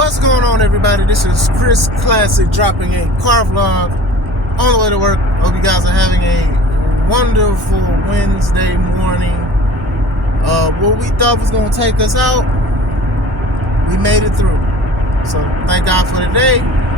What's going on, everybody? This is Chris Classic dropping a car vlog on the way to work. Hope you guys are having a wonderful Wednesday morning. What we thought was going to take us out, we made it through. So thank God for today.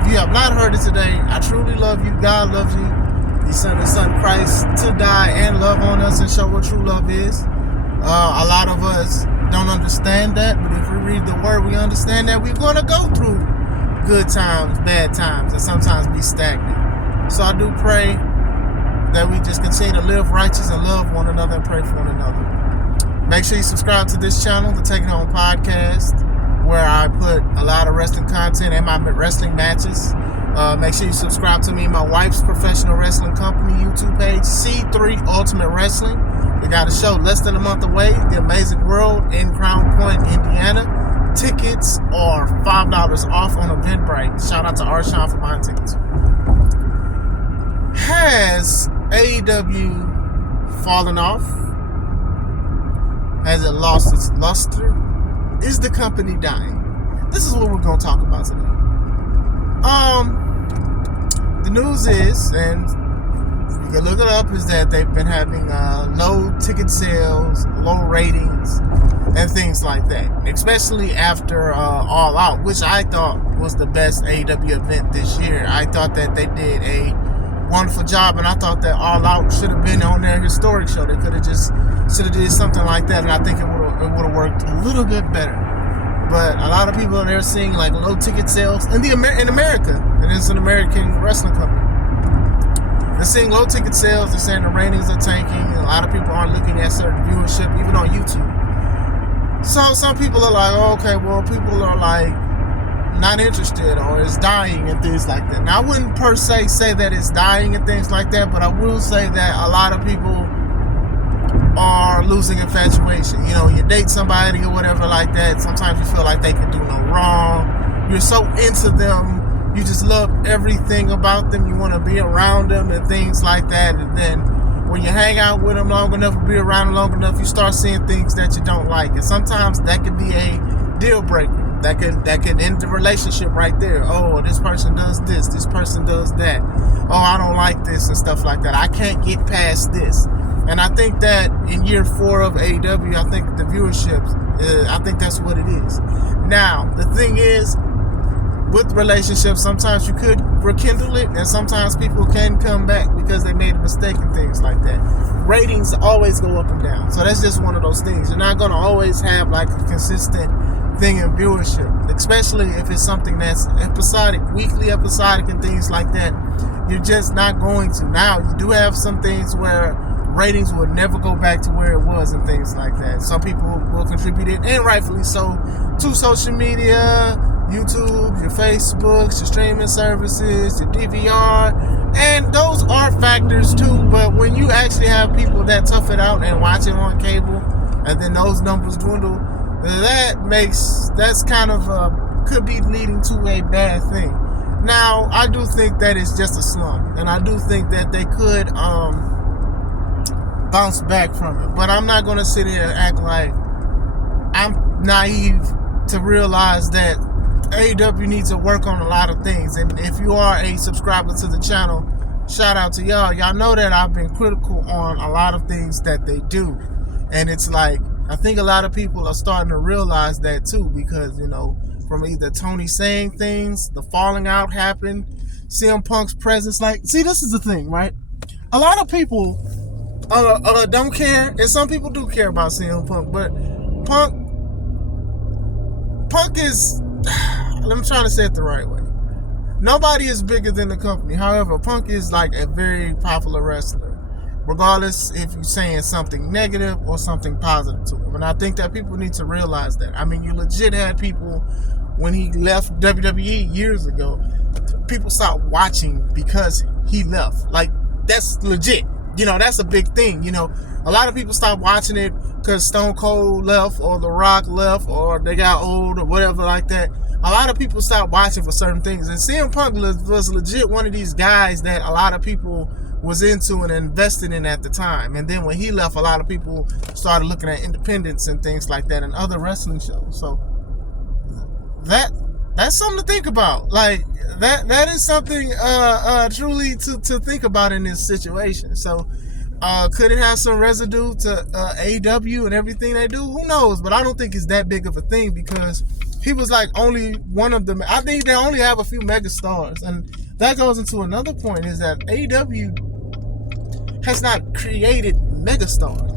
If you have not heard it today, I truly love you. God loves you. He sent His Son Christ to die and love on us and show what true love is. A lot of us don't understand that, but if we read the word, we understand that we're going to go through good times, bad times, and sometimes be stagnant. So I do pray that we just continue to live righteous and love one another and pray for one another. Make sure you subscribe to this channel, the Take It Home Podcast, where I put a lot of wrestling content and my wrestling matches. Make sure you subscribe to me and my wife's professional wrestling company YouTube page, C3 Ultimate Wrestling. We got a show less than a month away, The Amazing World in Crown Point, Indiana. Tickets are $5 off on Eventbrite. Shout out to Arshawn for buying tickets. Has AEW fallen off? Has it lost its luster? Is the company dying? This is what we're going to talk about today. The news is, and you can look it up, is that they've been having low ticket sales, low ratings, and things like that. Especially after All Out, which I thought was the best AEW event this year. I thought that they did a wonderful job, and I thought that All Out should have been on their historic show. They should have did something like that, and I think it would have worked a little bit better. But a lot of people are seeing like low ticket sales in America, and it's an American wrestling company. They're seeing low ticket sales. They're saying the ratings are tanking. And a lot of people aren't looking at certain viewership, even on YouTube. So some people are like, oh, okay, well, people are like not interested, or it's dying and things like that. Now, I wouldn't per se say that it's dying and things like that, but I will say that a lot of people are losing infatuation. You know, you date somebody or whatever like that, sometimes you feel like they can do no wrong. You're so into them, you just love everything about them, you want to be around them and things like that. And then when you hang out with them long enough or be around them long enough, you start seeing things that you don't like, and sometimes that could be a deal breaker. That could end the relationship right there. Oh, this person does this person does that. Oh, I don't like this and stuff like that. I can't get past this. And I think that in year 4 of AEW, I think the viewership, I think that's what it is. Now, the thing is, with relationships, sometimes you could rekindle it, and sometimes people can come back because they made a mistake and things like that. Ratings always go up and down. So that's just one of those things. You're not going to always have like a consistent thing in viewership, especially if it's something that's episodic, weekly episodic and things like that. You're just not going to. Now, you do have some things where ratings will never go back to where it was and things like that. Some people will contribute it, and rightfully so, to social media, YouTube, your Facebooks, your streaming services, your DVR, and those are factors too. But when you actually have people that tough it out and watch it on cable, and then those numbers dwindle, that's kind of could be leading to a bad thing. Now, I do think that it's just a slump, and I do think that they could bounce back from it. But I'm not going to sit here and act like I'm naive to realize that AEW needs to work on a lot of things. And if you are a subscriber to the channel, shout out to y'all. Y'all know that I've been critical on a lot of things that they do. And it's like, I think a lot of people are starting to realize that too, because, you know, from either Tony saying things, the falling out happened, CM Punk's presence. Like, see, this is the thing, right? A lot of people don't care, and some people do care about CM Punk, but Punk is, I'm trying to say it the right way. Nobody is bigger than the company. However, Punk is like a very popular wrestler, regardless if you're saying something negative or something positive to him. And I think that people need to realize that. I mean, you legit had people, when he left WWE years ago, people stopped watching because he left. Like, that's legit. You know, that's a big thing. You know, a lot of people stopped watching it because Stone Cold left, or The Rock left, or they got old, or whatever like that. A lot of people stopped watching for certain things. And CM Punk was legit one of these guys that a lot of people was into and invested in at the time. And then when he left, a lot of people started looking at independents and things like that and other wrestling shows. So that That's something to think about. Like that is something truly to think about in this situation. So could it have some residue to AEW and everything they do? Who knows? But I don't think it's that big of a thing because he was like only one of them. I think they only have a few megastars, and that goes into another point: is that AEW has not created megastars.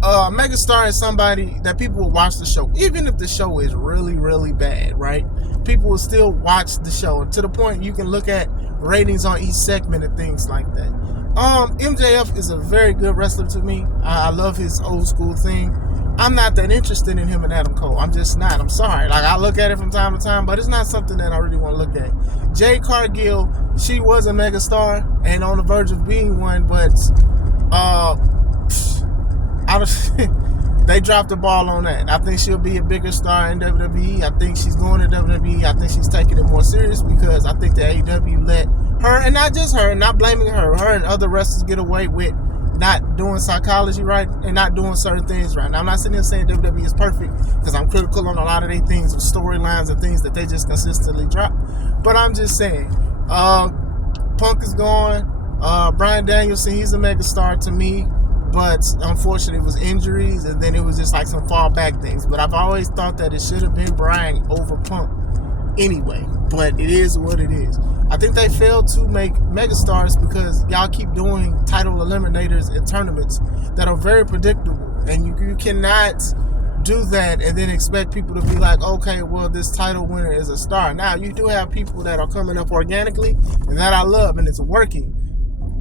Megastar is somebody that people will watch the show, even if the show is really, really bad, right? People will still watch the show to the point you can look at ratings on each segment and things like that. MJF is a very good wrestler to me. I love his old school thing. I'm not that interested in him and Adam Cole. I'm just not. I'm sorry. Like, I look at it from time to time, but it's not something that I really want to look at. Jade Cargill, she was a megastar and on the verge of being one, but they dropped the ball on that. I think she'll be a bigger star in WWE. I think she's going to WWE. I think she's taking it more serious because I think the AEW let her, and not just her, not blaming her and other wrestlers get away with not doing psychology right and not doing certain things right. Now, I'm not sitting here saying WWE is perfect because I'm critical on a lot of their things, storylines and things that they just consistently drop. But I'm just saying, Punk is gone. Bryan Danielson, he's a megastar to me. But unfortunately, it was injuries, and then it was just like some fallback things. But I've always thought that it should have been Bryan over Punk anyway. But it is what it is. I think they failed to make megastars because y'all keep doing title eliminators in tournaments that are very predictable. And you cannot do that and then expect people to be like, okay, well, this title winner is a star. Now, you do have people that are coming up organically, and that I love, and it's working.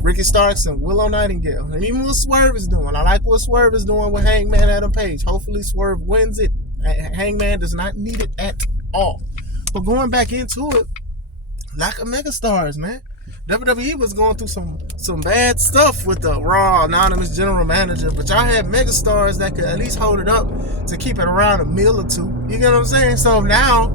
Ricky Starks and Willow Nightingale. And even what Swerve is doing. I like what Swerve is doing with Hangman Adam Page. Hopefully Swerve wins it. Hangman does not need it at all. But going back into it, lack of megastars, man. WWE was going through some bad stuff with the Raw anonymous general manager, but y'all had megastars that could at least hold it up to keep it around a meal or two. You get what I'm saying? So now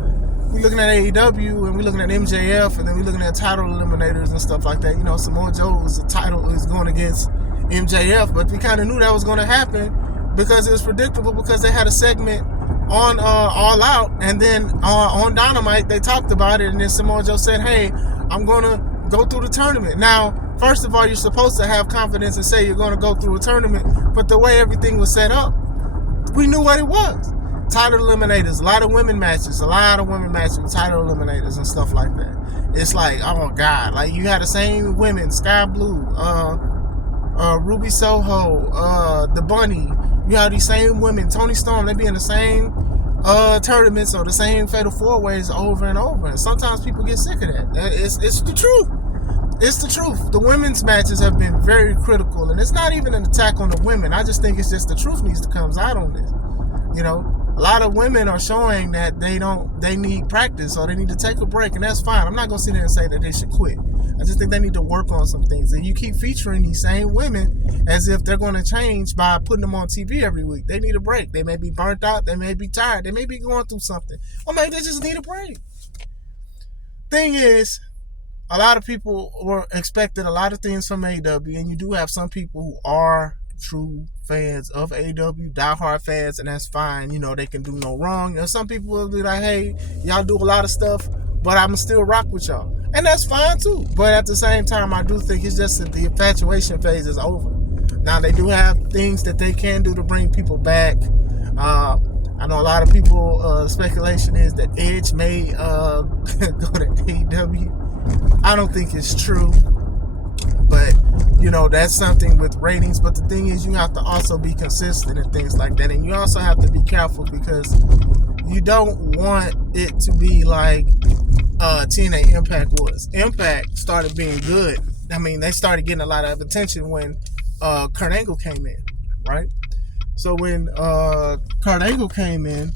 we're looking at AEW and we're looking at MJF and then we're looking at title eliminators and stuff like that. You know, Samoa Joe's title is going against MJF, but we kind of knew that was going to happen because it was predictable because they had a segment on All Out, and then on Dynamite they talked about it, and then Samoa Joe said, hey, I'm going to go through the tournament. Now, first of all, you're supposed to have confidence and say you're going to go through a tournament, but the way everything was set up, we knew what it was. Title eliminators, a lot of women matches with title eliminators and stuff like that. It's like, oh God, like you had the same women, Sky Blue, Ruby Soho, the Bunny. You have these same women, Toni Storm, they be in the same tournaments or the same fatal four ways over and over. And sometimes people get sick of that. It's the truth. It's the truth. The women's matches have been very critical, and it's not even an attack on the women. I just think it's just the truth needs to come out on this. You know, a lot of women are showing that they need practice or they need to take a break, and that's fine. I'm not going to sit there and say that they should quit. I just think they need to work on some things. And you keep featuring these same women as if they're going to change by putting them on TV every week. They need a break. They may be burnt out. They may be tired. They may be going through something. Or maybe they just need a break. Thing is, a lot of people were expecting a lot of things from AEW, and you do have some people who are true fans of AEW, diehard fans, and that's fine. You know, they can do no wrong. And some people will be like, hey, y'all do a lot of stuff, but I'm still rock with y'all. And that's fine too. But at the same time, I do think it's just that the infatuation phase is over. Now, they do have things that they can do to bring people back. I know a lot of people, speculation is that Edge may go to AEW. I don't think it's true. But, you know, that's something with ratings. But the thing is, you have to also be consistent and things like that. And you also have to be careful because you don't want it to be like TNA Impact was. Impact started being good. I mean, they started getting a lot of attention when Kurt Angle came in, right? So when Kurt Angle came in,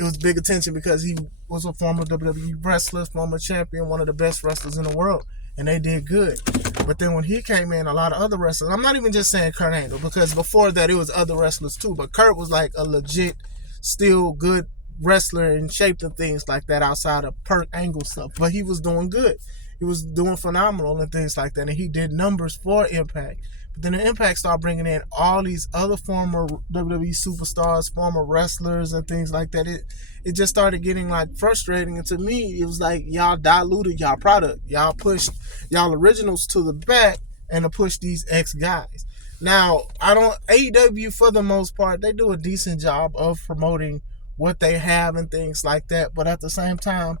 it was big attention because he was a former WWE wrestler, former champion, one of the best wrestlers in the world, and they did good. But then when he came in, a lot of other wrestlers, I'm not even just saying Kurt Angle, because before that it was other wrestlers too, but Kurt was like a legit, still good wrestler in shape and things like that outside of Kurt Angle stuff. But he was doing good. He was doing phenomenal and things like that, and he did numbers for Impact. Then the Impact started bringing in all these other former WWE superstars, former wrestlers, and things like that. It just started getting like frustrating, and to me, it was like y'all diluted y'all product. Y'all pushed y'all originals to the back and to push these ex guys. Now, I don't AEW for the most part, they do a decent job of promoting what they have and things like that, but at the same time,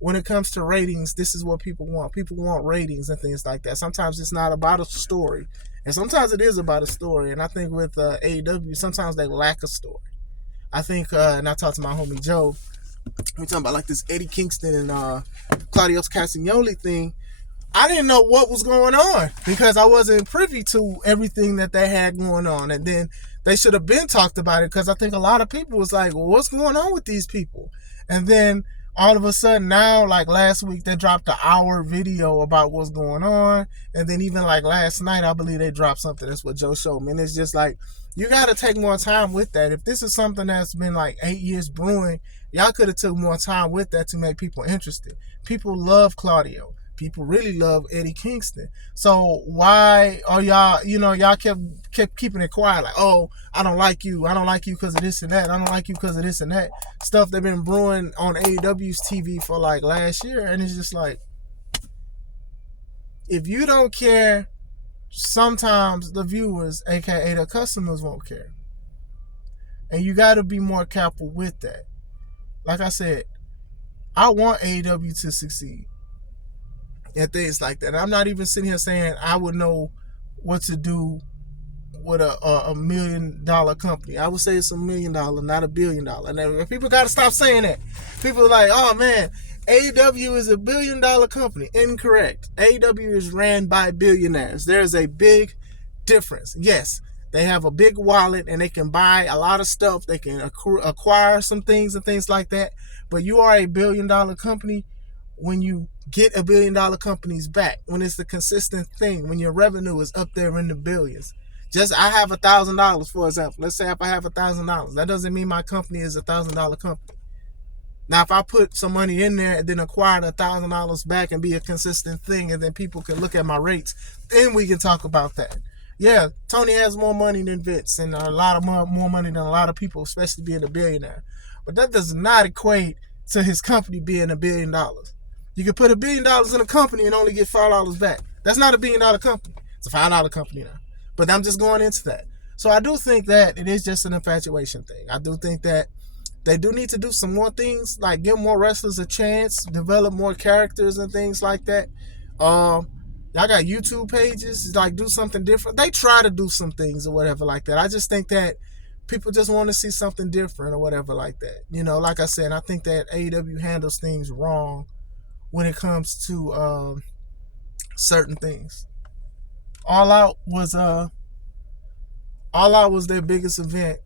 when it comes to ratings, this is what people want. People want ratings and things like that. Sometimes it's not about a story, and sometimes it is about a story. And I think with AEW, sometimes they lack a story. I think, and I talked to my homie Joe, we talking about like this Eddie Kingston and Claudio Castagnoli thing. I didn't know what was going on because I wasn't privy to everything that they had going on. And then they should have been talked about it because I think a lot of people was like, well, what's going on with these people? And then all of a sudden now, like last week, they dropped an hour video about what's going on. And then even like last night, I believe they dropped something. That's what Joe showed me. And it's just like, you got to take more time with that. If this is something that's been like 8 years brewing, y'all could have took more time with that to make people interested. People love Claudio. People really love Eddie Kingston. So why are y'all, y'all kept keeping it quiet? Like, oh, I don't like you. I don't like you because of this and that. I don't like you because of this and that. Stuff they've been brewing on AEW's TV for like last year. And it's just like, if you don't care, sometimes the viewers, aka the customers, won't care. And you got to be more careful with that. Like I said, I want AEW to succeed and things like that. I'm not even sitting here saying I would know what to do with a $1 million company. I would say it's $1 million, not $1 billion. And people got to stop saying that. People are like, oh man, AEW is $1 billion company. Incorrect. AEW is ran by billionaires. There's a big difference. Yes, they have a big wallet and they can buy a lot of stuff. They can acquire some things and things like that. But you are a $1 billion company when you get $1 billion companies back, when it's a consistent thing, when your revenue is up there in the billions. Just I have $1,000, for example. Let's say if I have $1,000, that doesn't mean my company is $1,000 company. Now, if I put some money in there and then acquire $1,000 back and be a consistent thing, and then people can look at my rates, then we can talk about that. Yeah, Tony has more money than Vince and a lot of more money than a lot of people, especially being a billionaire. But that does not equate to his company being $1 billion. You can put $1 billion in a company and only get $5 back. That's not $1 billion company. It's a $5 company now. But I'm just going into that. So I do think that it is just an infatuation thing. I do think that they do need to do some more things, like give more wrestlers a chance, develop more characters and things like that. Y'all got YouTube pages, like do something different. They try to do some things or whatever like that. I just think that people just want to see something different or whatever like that. Like I said, I think that AEW handles things wrong when it comes to certain things. All Out was their biggest event.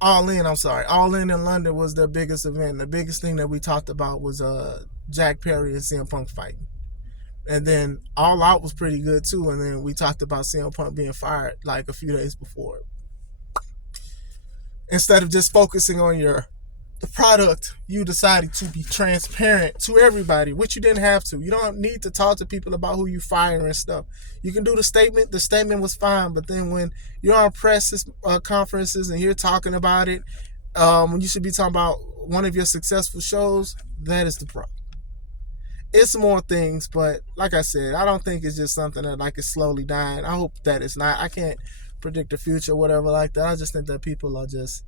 All In in London was their biggest event. The biggest thing that we talked about was Jack Perry and CM Punk fighting. And then All Out was pretty good too. And then we talked about CM Punk being fired like a few days before. Instead of just focusing on the product, you decided to be transparent to everybody, which you didn't have to. You don't need to talk to people about who you fire and stuff. You can do the statement. The statement was fine, but then when you're on press conferences and you're talking about it, when you should be talking about one of your successful shows, that is the problem. It's more things, but like I said, I don't think it's just something that like is slowly dying. I hope that it's not. I can't predict the future or whatever like that. I just think that people are just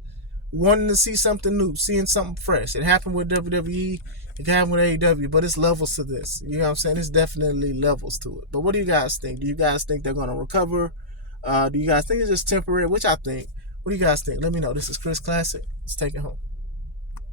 wanting to see something new, seeing something fresh. It happened with WWE, it happened with AEW, but it's levels to this. You know what I'm saying? It's definitely levels to it. But what do you guys think? Do you guys think they're going to recover? Do you guys think it's just temporary? Which I think. What do you guys think? Let me know. This is Chris Classic. Let's take it home.